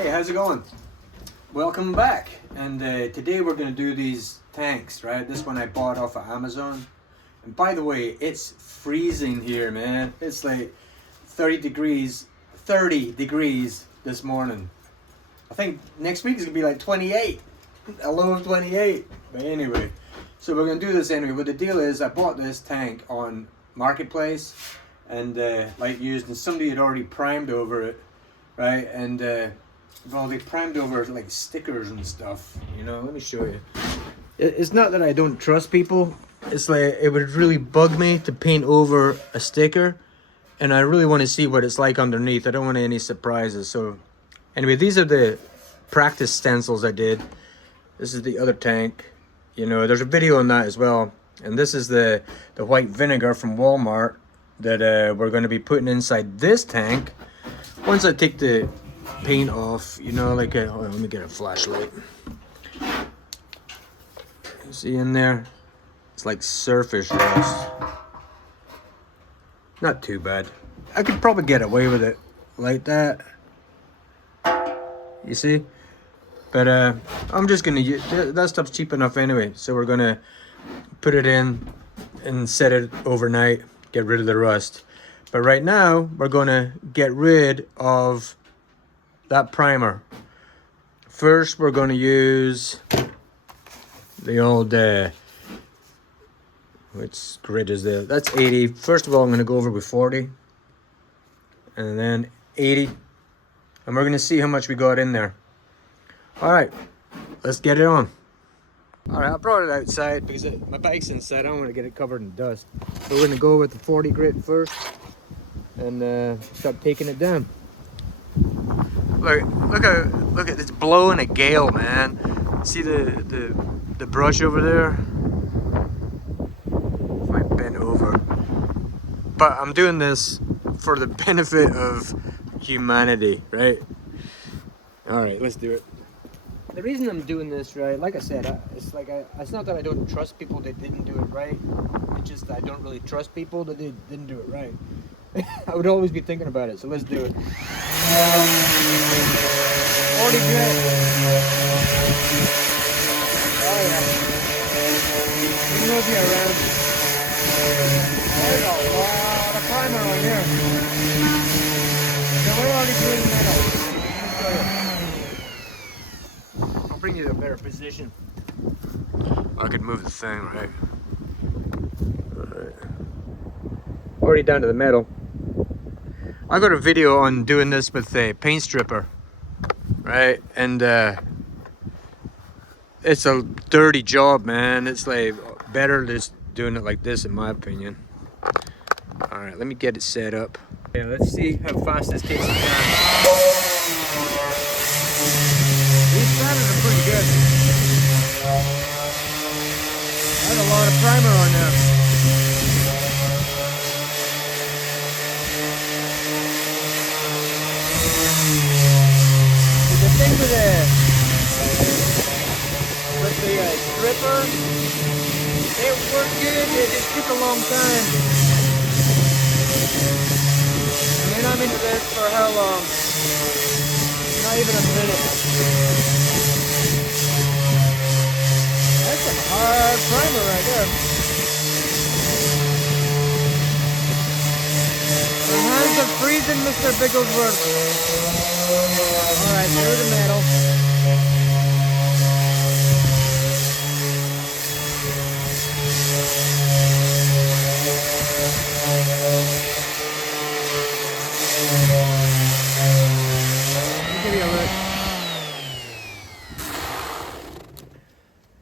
Hey, how's it going? Welcome back. And today we're going to do these tanks, right? This one I bought off of Amazon. And by the way, it's freezing here, man. It's like 30 degrees this morning. I think next week is going to be like 28. A low of 28. But anyway, so we're going to do this anyway. But the deal is I bought this tank on Marketplace and like used, and somebody had already primed over it, right? And well, they primed over like stickers and stuff, you know. Let me show you. It's not that I don't trust people. It's like it would really bug me to paint over a sticker, and I really want to see what it's like underneath. I don't want any surprises. So anyway, these are the practice stencils I did. This is the other tank. You know, there's a video on that as well. And this is the white vinegar from Walmart that we're going to be putting inside this tank once I take the paint off, you know, like hold on, let me get a flashlight. See in there? It's like surface rust. Not too bad. I could probably get away with it like that. You see? But I'm just gonna use that stuff's cheap enough anyway, so we're gonna put it in and set it overnight, get rid of the rust. But right now we're gonna get rid of that primer. First, we're going to use the old, which grit is there? That's 80. First of all, I'm going to go over with 40. And then 80. And we're going to see how much we got in there. All right, let's get it on. All right, I brought it outside because my bike's inside. I don't want to get it covered in dust. So we're going to go with the 40 grit first and start taking it down. Look at it's blowing a gale, man. See the brush over there? Might bend over. But I'm doing this for the benefit of humanity, right? All right, let's do it. The reason I'm doing this, right, like I said, it's not that I don't trust people that didn't do it right. It's just that I don't really trust people that didn't do it right. I would always be thinking about it, so let's do it. 40 grit. Oh yeah. You move you around. There's a lot of primer on here. So we're already doing metal. I'll bring you to a better position. I could move the thing, right? Alright. Already down to the metal. I got a video on doing this with a paint stripper, right? And it's a dirty job, man. It's like better just doing it like this, in my opinion. All right, let me get it set up. Yeah, let's see how fast this takes it down. These patterns are pretty good. There's a lot of primer on there. Thing with the stripper, it worked good. It just took a long time. I mean, I'm into this for how long? Not even a minute. That's some hard primer right there. My hands are freezing, Mr. Bigglesworth. Alright, through the metal. Let me give you a look.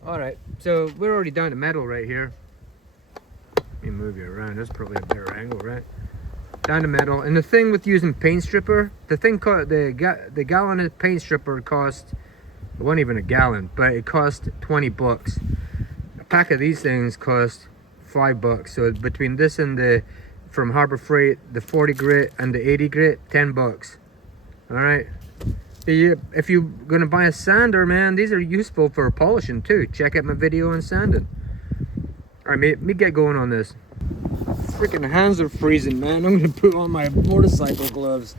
Alright, so we're already down to metal right here. Let me move you around. That's probably a better angle, right? Down to metal. And the thing with using paint stripper, the gallon of paint stripper cost, it wasn't even a gallon, but it cost 20 bucks. A pack of these things cost $5. So between this and from Harbor Freight, the 40 grit and the 80 grit, 10 bucks. All right. If you're gonna buy a sander, man, these are useful for polishing too. Check out my video on sanding. All right, let me get going on this. Freaking hands are freezing, man. I'm gonna put on my motorcycle gloves.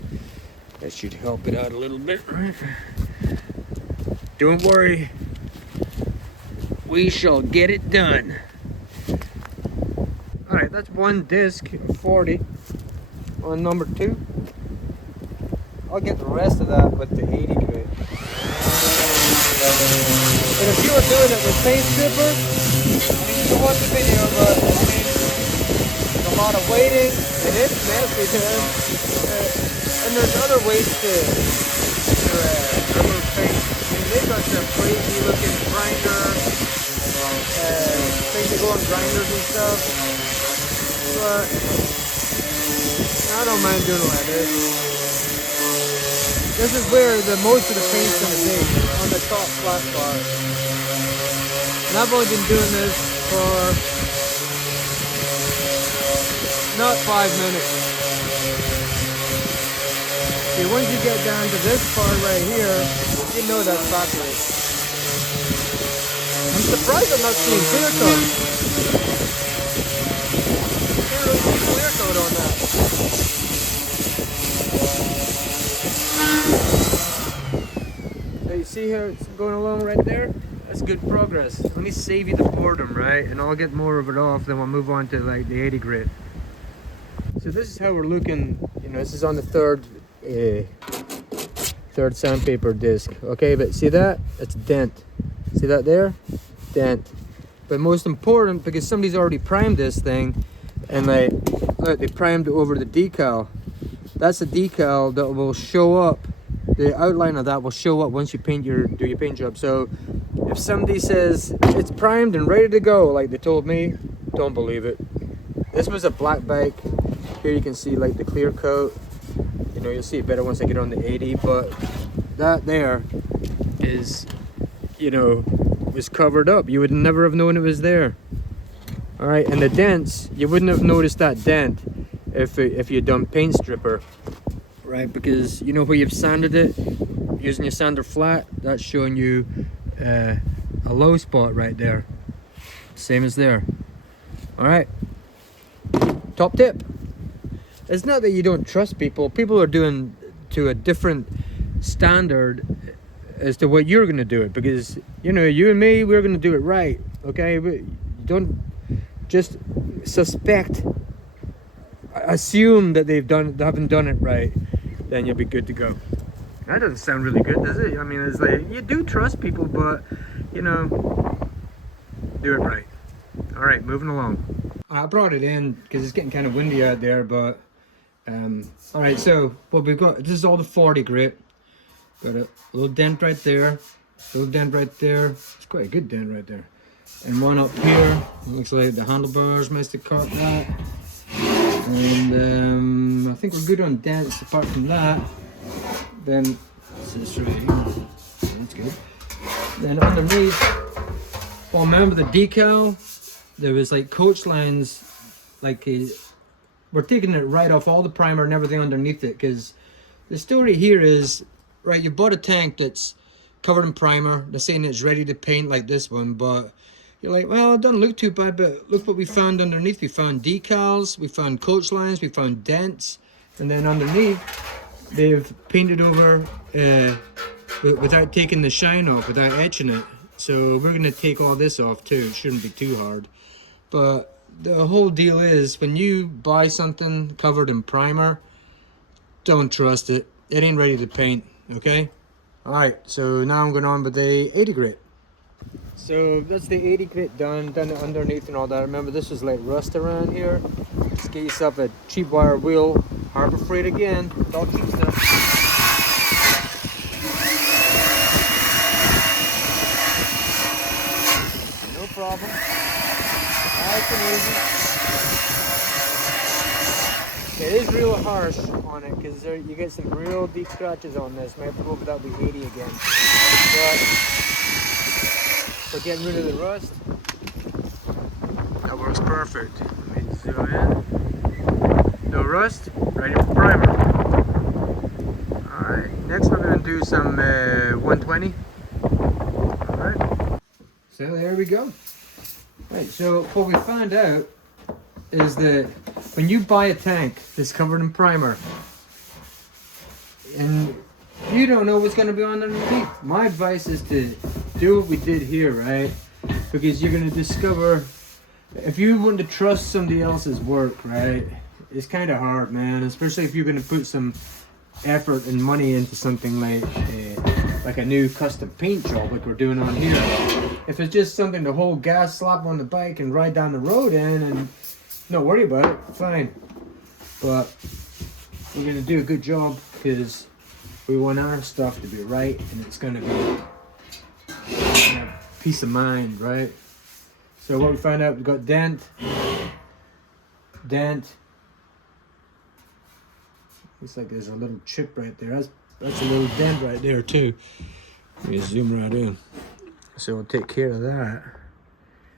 That should help it out a little bit, right? Don't worry. We shall get it done. Alright, that's one disc of 40 on number 2. I'll get the rest of that with the 80 grit. And if you were doing it with paint stripper, you can watch the video, but I mean, there's a lot of waiting, and it's messy, man. And there's other ways to remove paint. I mean, they've got some crazy looking grinder, things that go on grinders and stuff. But I don't mind doing it like this. This is where the most of the paint's gonna be, on the top flat bar. And I've only been doing this for not 5 minutes. See, once you get down to this part right here, you know that's saturated. I'm surprised I'm not seeing clear coat. I can't really see clear coat on that. So you see how it's going along right there? That's good progress. Let me save you the boredom, right? And I'll get more of it off, then we'll move on to like the 80 grit. So this is how we're looking, you know, this is on the third sandpaper disc. Okay, but see that? It's a dent. See that there? Dent. But most important, because somebody's already primed this thing, and they primed it over the decal. That's a decal that will show up. The outline of that will show up once you do your paint job. So if somebody says it's primed and ready to go, like they told me, don't believe it. This was a black bike. Here you can see like the clear coat. You know, you'll see it better once I get on the 80, but that there is, you know, was covered up. You would never have known it was there. All right, and the dents, you wouldn't have noticed that dent if you'd done paint stripper. Right, because you know where you've sanded it using your sander flat, that's showing you a low spot right there, same as there. All right, top tip, it's not that you don't trust people. People are doing to a different standard as to what you're going to do it, because you know, you and me, we're going to do it right. Okay, but don't just assume that they haven't done it right, then you'll be good to go. That doesn't sound really good, does it? I mean, it's like, you do trust people, but, you know, do it right. All right, moving along. I brought it in because it's getting kind of windy out there, but, all right, so what we've got, this is all the 40 grit. Got a little dent right there, little dent right there. It's quite a good dent right there. And one up here, looks like the handlebars must have caught that. And I think we're good on dents apart from that. Then this right here, that's good. Then underneath, well, remember the decal, there was like coach lines, like we're taking it right off all the primer and everything underneath it, because the story here is, right, you bought a tank that's covered in primer, they're saying it's ready to paint like this one, but you're like, well, it doesn't look too bad, but look what we found underneath. We found decals, we found coach lines, we found dents, and then underneath, they've painted over without taking the shine off, without etching it. So we're gonna take all this off too. It shouldn't be too hard. But the whole deal is, when you buy something covered in primer, don't trust it. It ain't ready to paint, okay? All right, so now I'm going on with the 80 grit. So that's the 80 grit done it underneath and all that. Remember, this is like rust around here. Just get yourself a cheap wire wheel, Harbor Freight again. It's all cheap stuff. No problem. Nice and easy. It is real harsh on it because you get some real deep scratches on this. Might have to go over that with 80 again. But for getting rid of the rust, that works perfect. Let me zoom in. No rust, ready for primer. Alright, next we're going to do some 120. Alright, so there we go. Right, so what we found out is that when you buy a tank that's covered in primer, and you don't know what's going to be on underneath. My advice is to do what we did here, right? Because you're going to discover, if you want to trust somebody else's work, right, it's kind of hard, man, especially if you're going to put some effort and money into something like a new custom paint job like we're doing on here. If it's just something to hold gas, slap on the bike and ride down the road in and not worry about it, fine. But we're going to do a good job because we want our stuff to be right, and it's going to be peace of mind, right? So what we found out, we got dent. Looks like there's a little chip right there. That's a little dent right there too. Let me zoom right in. So we'll take care of that.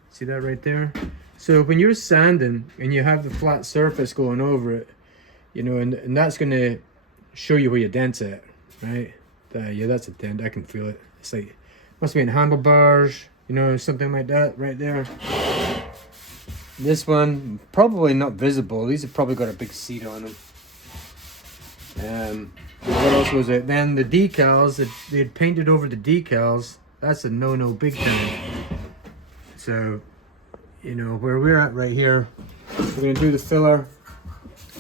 See that right there? So when you're sanding and you have the flat surface going over it, you know, and that's gonna show you where your dent's at, right? Yeah, that's a dent. I can feel it. It's like, must be in handlebars, you know, something like that right there. This one, probably not visible. These have probably got a big seat on them. What else was it? Then the decals, they had painted over the decals. That's a no-no big time. So, you know, where we're at right here, we're gonna do the filler,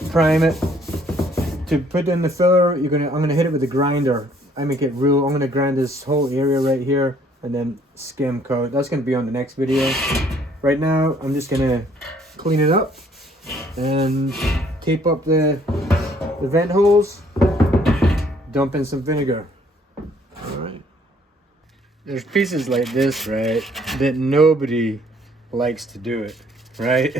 prime it. To put in the filler, I'm gonna hit it with a grinder. I make it real. I'm gonna grind this whole area right here and then skim coat. That's gonna be on the next video. Right now, I'm just gonna clean it up and tape up the vent holes, dump in some vinegar. All right. There's pieces like this, right, that nobody likes to do it, right?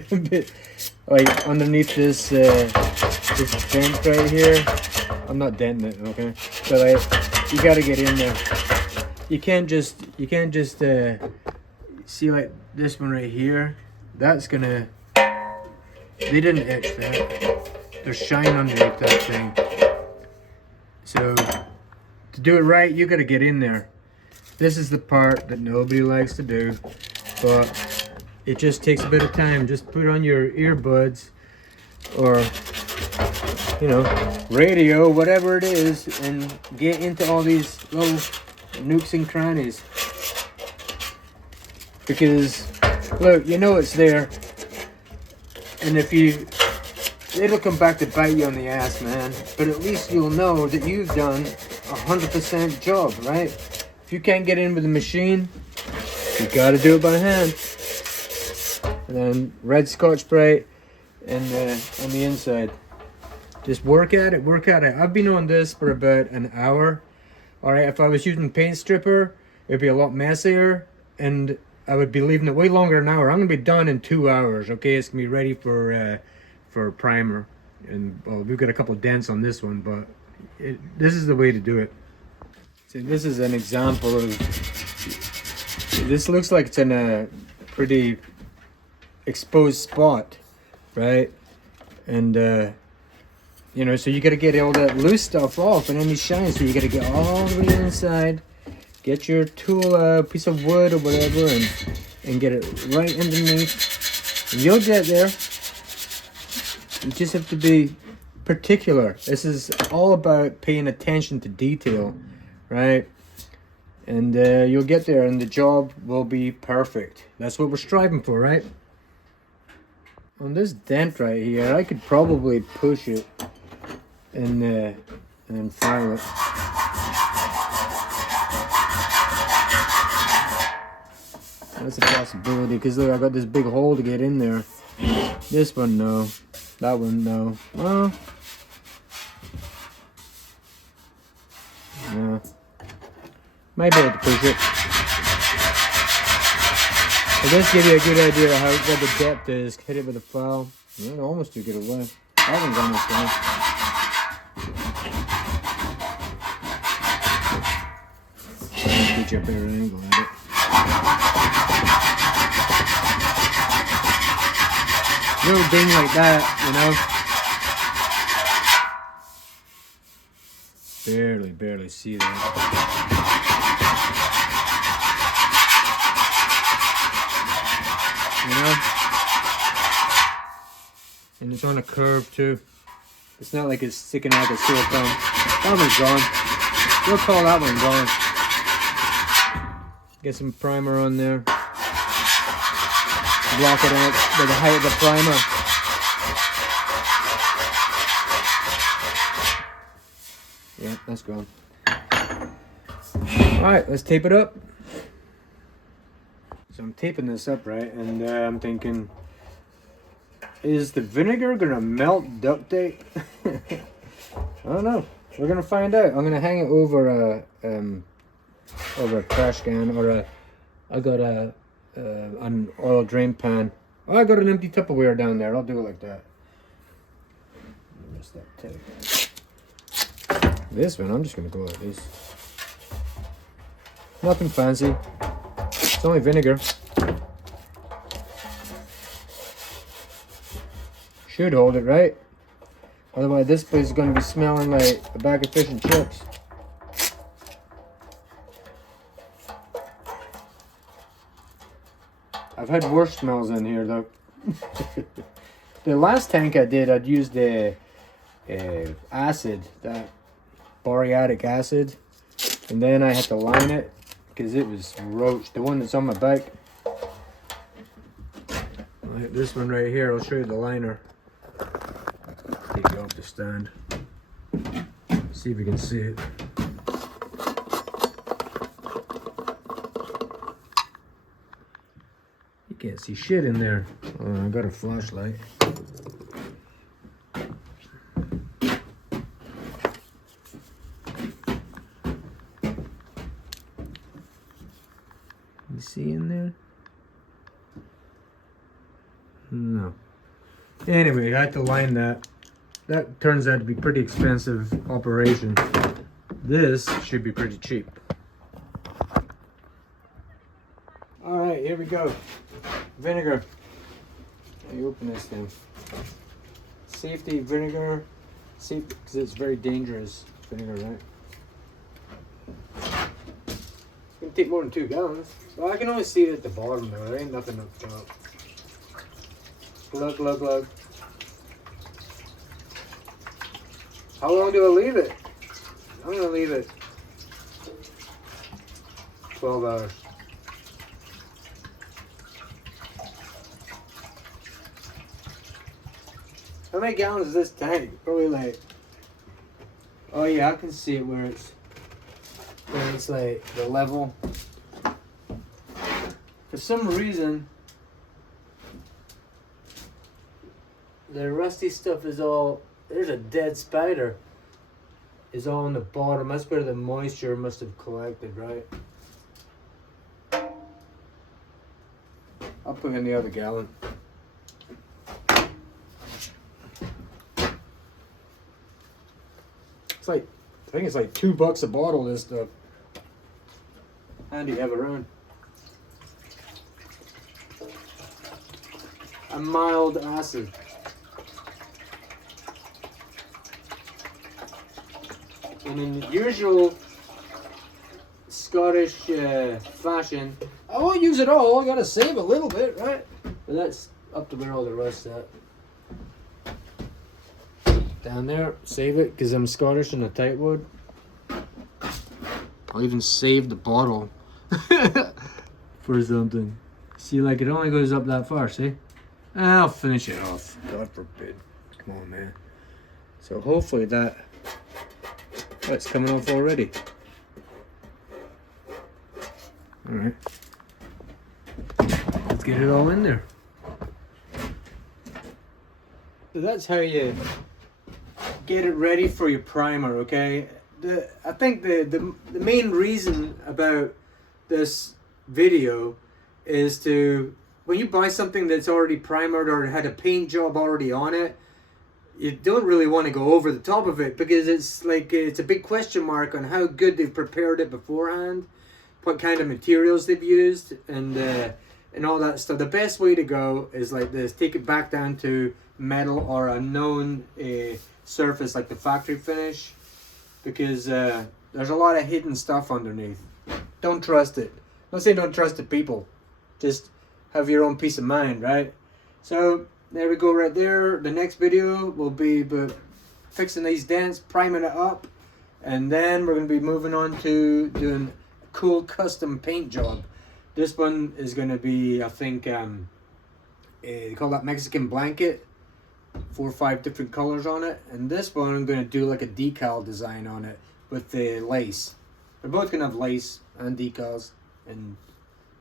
Like underneath this dent right here, I'm not denting it, okay? But like, you gotta get in there. You can't just see like this one right here. That's gonna, they didn't etch that. There's shine underneath that thing. So to do it right, you gotta get in there. This is the part that nobody likes to do, but it just takes a bit of time. Just put on your earbuds or, you know, radio, whatever it is, and get into all these little nooks and crannies. Because look, you know it's there, and if you, it'll come back to bite you on the ass, man. But at least you'll know that you've done 100% job, right? If you can't get in with the machine, you gotta do it by hand. And then red Scotch Brite and on the inside. Just work at it, work at it. I've been on this for about an hour. All right, if I was using paint stripper, it'd be a lot messier, and I would be leaving it way longer than an hour. I'm gonna be done in 2 hours. Okay, it's gonna be ready for primer, and well, we've got a couple of dents on this one, but this is the way to do it. See, this is an example of, this looks like it's in a pretty exposed spot, right? And you know, so you got to get all that loose stuff off and any shine, so you got to get all the way inside, get your tool, piece of wood or whatever, and get it right underneath, and you'll get there. You just have to be particular. This is all about paying attention to detail, right? And you'll get there, and the job will be perfect. That's what we're striving for, right? On this dent right here, I could probably push it and then file it. That's a possibility, because look, I got this big hole to get in there. This one, no. That one, no. Well, yeah. Might be able to push it. It does give you a good idea of what the depth is. Hit it with a file. You know, almost took it away. That one's almost done. Get you a better angle at it. Little ding like that, you know. Barely see that. You know? And it's on a curve too. It's not like it's sticking like a sore thumb. That one's gone. We'll call that one gone. Get some primer on there. Block it out by the height of the primer. Yeah, that's gone. Alright, let's tape it up. So I'm taping this up, right? And I'm thinking, is the vinegar gonna melt duct tape? I don't know. We're gonna find out. I'm gonna hang it over a trash can, or I got an oil drain pan. Oh, I got an empty Tupperware down there. I'll do it like that. Where's that tape? This one, I'm just gonna go like this. Nothing fancy. It's only vinegar. Should hold it, right? Otherwise this place is going to be smelling like a bag of fish and chips. I've had worse smells in here though. The last tank I did, I'd used the acid, that boreatic acid, and then I had to line it because it was roached. The one that's on my bike. Like this one right here, I'll show you the liner. Take it off the stand. See if you can see it. You can't see shit in there. Oh, I got a flashlight. You see in there? No. Anyway, I had to line that. That turns out to be pretty expensive operation. This should be pretty cheap. Alright, here we go. Vinegar. Let me open this thing. Safety vinegar. Safe, because it's very dangerous vinegar, right? It's gonna take more than 2 gallons. Well, I can only see it at the bottom though. There ain't nothing up top. Glug, glug, glug. How long do I leave it? I'm gonna leave it 12 hours. How many gallons is this tank? Probably like, oh yeah, I can see it where it's like the level. For some reason, the rusty stuff is all, there's a dead spider. Is all on the bottom. That's where the moisture must have collected, right? I'll put in the other gallon. It's like, I think it's like $2 a bottle, this stuff. Handy to have around. A mild acid. And in the usual Scottish fashion, I won't use it all, I gotta save a little bit, right? But that's up to where all the rest at. Down there, save it, because I'm Scottish and a tightwood. I'll even save the bottle for something. See, like it only goes up that far, see? I'll finish it off, God forbid. Come on, man. So hopefully that's coming off already. Alright. Let's get it all in there. So that's how you get it ready for your primer, okay? I think the main reason about this video is to, when you buy something that's already primered or had a paint job already on it, you don't really want to go over the top of it, because it's like, it's a big question mark on how good they've prepared it beforehand, what kind of materials they've used, and all that stuff. The best way to go is like this: take it back down to metal or a known surface like the factory finish, because there's a lot of hidden stuff underneath. Don't trust it. I'm not saying don't trust the people, just have your own peace of mind, right? So there we go right there. The next video will be about fixing these dents, priming it up, and then we're going to be moving on to doing a cool custom paint job. This one is going to be, I think, they call that Mexican blanket, 4 or 5 different colors on it. And this one I'm going to do like a decal design on it with the lace. They're both going to have lace and decals and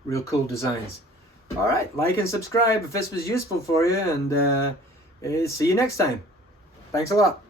real cool designs. Alright, like and subscribe if this was useful for you, and see you next time. Thanks a lot.